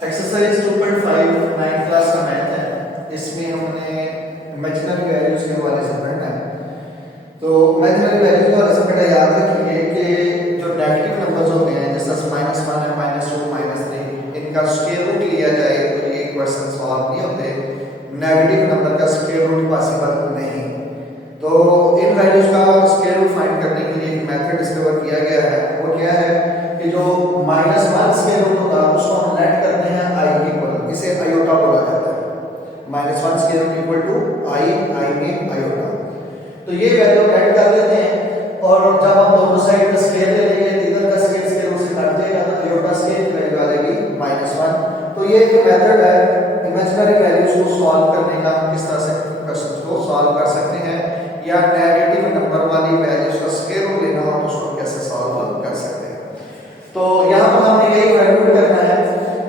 Exercise 2.5 9th class का math है। इसमें हमने इमेजिनरी वैल्यूज के हवाले से पढ़ना है। तो इमेजिनरी वैल्यूज के हवाले से बेटा याद रखिए कि जो नेगेटिव नंबर्स होते हैं जैसे -1 है, -2, -3, इनका स्क्वायर रूट लिया जाए तो ये क्वेश्चन सॉल्व नहीं होते। नेगेटिव नंबर का स्क्वायर रूट पॉसिबल नहीं। तो इन वैल्यूज का स्क्वायर रूट फाइंड करने के लिए एक मेथड डिस्कवर किया गया है। वो क्या है कि जो -1 स्क्वायर रूट होता है उसको हम लेट करते हैं i के इक्वल, इसे आयोटा बोला जाता है। -1 square root equal to i में आयोटा। तो ये वैल्यू लेट कर देते हैं और जब हम दोनों साइड का स्क्वायर ले लेंगे तो इधर का स्क्वायर स्क्वायर रूट से कट जाएगा तो आयोटा स्क्वायर की वैल्यू आ जाएगी -1। तो ये एक मेथड है इमेजिनरी वैल्यूज को सॉल्व करने का, किस तरह से क्वेश्चंस को सॉल्व कर सकते हैं या नेगेटिव नंबर वाली वैल्यूज का स्क्वायर रूट लेना हो तो उसको कैसे सॉल्व कर सकते हैं। तो यहाँ पर हमने यही कैलकुलेट करना है।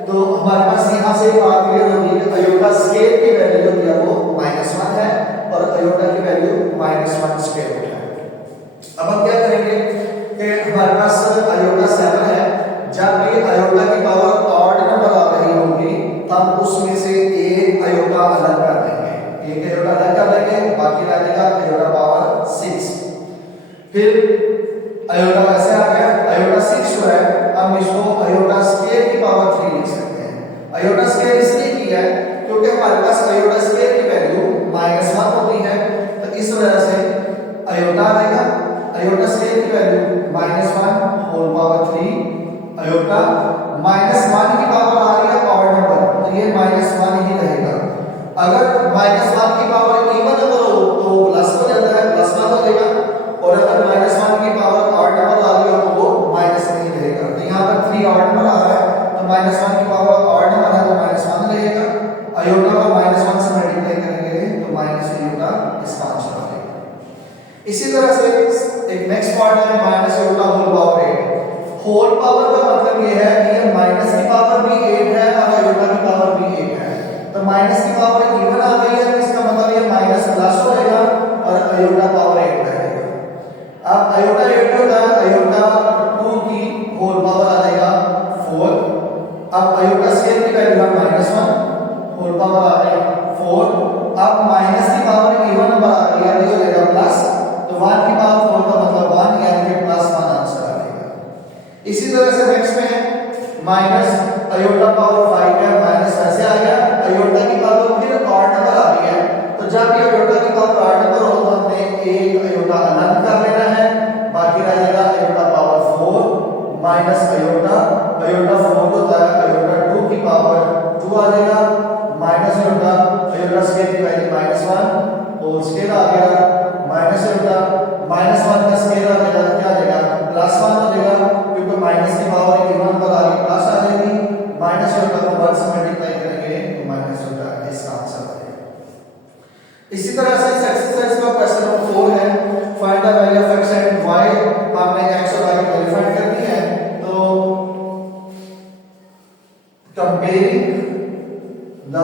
तो हमारे पास यहाँ से बात क्लियर होगी कि आयोटा स्क्वायर की वैल्यू जो दिया वो -1 है और आयोटा की वैल्यू -1 स्क्वायर रूट है। अब हम क्या करेंगे कि हमारे पास आयोटा 7 है। जब भी आयोटा की पावर ऑड नंबर आ रही होगी तब उसमें से एक आयोटा अलग कर देंगे, एक आयोटा अलग कर लेंगे, बाकी रह जाएगा आयोटा पावर 6। फिर आयोटा कैसे आ गया, आयोटा 6 जो है हम इसको आयोटा स्क्वायर की पावर 3 लिख सकते हैं। आयोटा स्क्वायर इसलिए किया है क्योंकि हमारे पास आयोटा स्क्वायर की वैल्यू -1 होती है। तो इस वजह से आयोटा आएगा, आयोटा स्क्वायर की वैल्यू -1 होल पावर 3, आयोटा -1 की पावर आ रही है ऑड नंबर तो ये -1 ही रहेगा। अगर -1 की पावर इवन नंबर हो तो प्लस हो जाता है, +1 हो जाएगा। और अगर -1 की पावर ऑड नंबर आ रही हो तो वो माइनस नहीं रहेगा। तो यहाँ पर 3 ऑड नंबर आ रहा है तो -1 की पावर ऑड नंबर है तो -1 रहेगा। आयोटा को -1 से मल्टीप्लाई करेंगे तो माइनस आयोटा इसका आंसर आ जाएगा। इसी तरह से एक नेक्स्ट पार्ट है -iota whole power 8। Whole power का मतलब ये है कि ये माइनस की पावर भी 8 है और आयोटा की पावर भी 8 है। तो माइनस की पावर इवन आ गई है तो इसका मतलब ये माइनस प्लस हो जाएगा और आयोटा पावर 8 रहेगा। अब आयोटा 8 होता है, आयोटा 2 की होल पावर आ जाएगा 4। अब आयोटा स्क्वायर की वैल्यू है -1 होल पावर आ जाएगा 4। अब माइनस की पावर इवन नंबर आ रही है तो हो जाएगा प्लस, तो 1 की पावर 4 का मतलब 1 यानी कि +1 आंसर आ जाएगा। इसी तरह से नेक्स्ट में माइनस आयोटा पावर 5 है, माइनस वैसे आ गया। आयोटा की पावर फिर ऑड नंबर आ रही है तो जब ये आयोटा की पावर ऑड नंबर हो तो हमने एक आयोटा अलग कर लेना है, बाकी रह जाएगा आयोटा पावर 4 माइनस आयोटा 4 होता है आयोटा 2 की पावर 2 आ जाएगा माइनस आयोटा स्क्वायर की वैल्यू -1 होल स्क्वायर आ गया माइनस आयोटा -1 का स्क्वायर आ जाएगा क्या आ जाएगा +1 हो जाएगा क्योंकि माइनस की पावर इवन पर आ रही प्लस आ जाएगी। माइनस आयोटा को 1 से मल्टीप्लाई करेंगे तो माइनस आयोटा इसका आंसर आ जाएगा। इसी तरह से इस एक्सरसाइज का क्वेश्चन नंबर 4 है find the value of x and y। हमने x और y की वैल्यू फाइंड करनी है। तो कंपेयरिंग द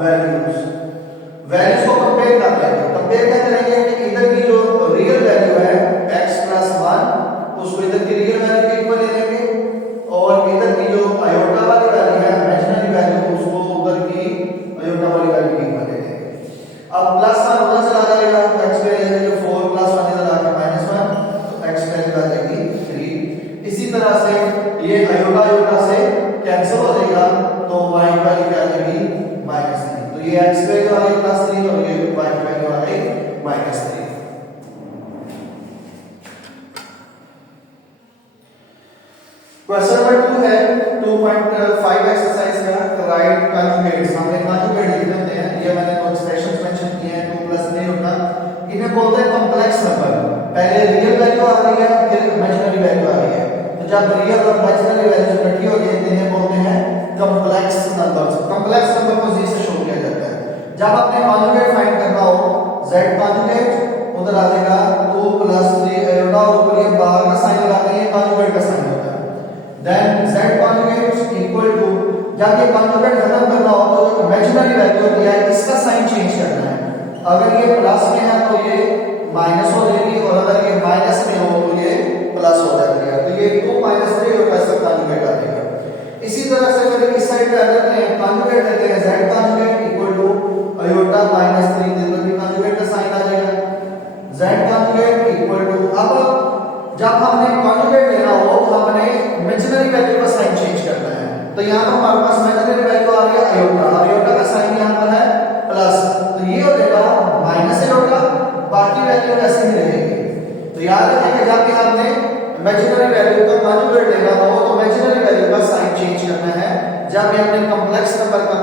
वैल्यूज को कंपेयर कर लेंगे। कंपेयर क्या करेंगे कि इधर की जो रियल वैल्यू है x + 1 उसको इधर की रियल वैल्यू के इक्वल ले लेंगे और इधर की जो आयोटा वाली वैल्यू है इमेजिनरी वैल्यू उसको उधर की आयोटा वाली वैल्यू के इक्वल ले लेंगे। अब +1 उधर चला जाएगा तो x पे जो 4 + 1 इधर आके -1 तो x वैल्यू आ जाएगी 3। इसी तरह से ये आयोटा से कैंसिल हो जाएगा तो y वैल्यू क्या आ जाएगी -3। तो ये x वैल्यू आ गई +3 और ये y वैल्यू आ गई -3। क्वेश्चन नंबर 2 है 2.5 एक्सरसाइज का राइट कॉन्जुगेट्स। हमने कॉन्जुगेट लिख देते हैं, ये मैंने दो एक्सप्रेशंस मेंशन किए हैं 2 + 3 होता। इन्हें बोलते हैं कॉम्प्लेक्स नंबर। पहले रियल वैल्यू आ रही है फिर इमेजिनरी वैल्यू आ रही है। तो जब रियल और इमेजिनरी वैल्यू इकट्ठी होती है इन्हें बोलते हैं कॉम्प्लेक्स नंबर्स। कॉम्प्लेक्स नंबर को z से शो किया जाता है। जब आपने कॉन्जुगेट फाइंड करना हो z कॉन्जुगेट उधर आ जाएगा 2 + 3 आयोटा और ऊपर ये बाहर का साइन लगाते हैं कॉन्जुगेट का साइन होता है। Then z conjugate equal to जब ये कॉन्जुगेट खत्म करना हो तो जो इमेजिनरी वैल्यू होती है इसका साइन चेंज करना है। अगर ये प्लस में है तो ये माइनस हो जाएगी और अगर ये माइनस में हो तो ये प्लस हो जाएगी। तो ये 2 - 3 होता है इसका कॉन्जुगेट आ जाएगा। इसी तरह से अगर अगर इस साइड पे आ जाते हैं कॉन्जुगेट लेते हैं z conjugate equal to iota minus 3 देखो कि कॉन्जुगेट का साइन आ जाएगा z कॉन्जुगेट इक्वल टू अब जब हमने कॉन्जुगेट लेना हो तो हमने इमेजिनरी वैल्यू का साइन चेंज करना है तो यहां पर हमारे पास इमेजिनरी वैल्यू आ गया आयोटा आयोटा का साइन यहां पर है प्लस तो ये हो जाएगा माइनस आयोटा बाकी वैल्यू ऐसे ही रहेगी तो याद रखें कि जब भी हमने इमेजिनरी वैल्यू का कॉन्जुगेट लेना हो तो इमेजिनरी वैल्यू का साइन चेंज करना है जब भी हमने कॉम्प्लेक्स नंबर का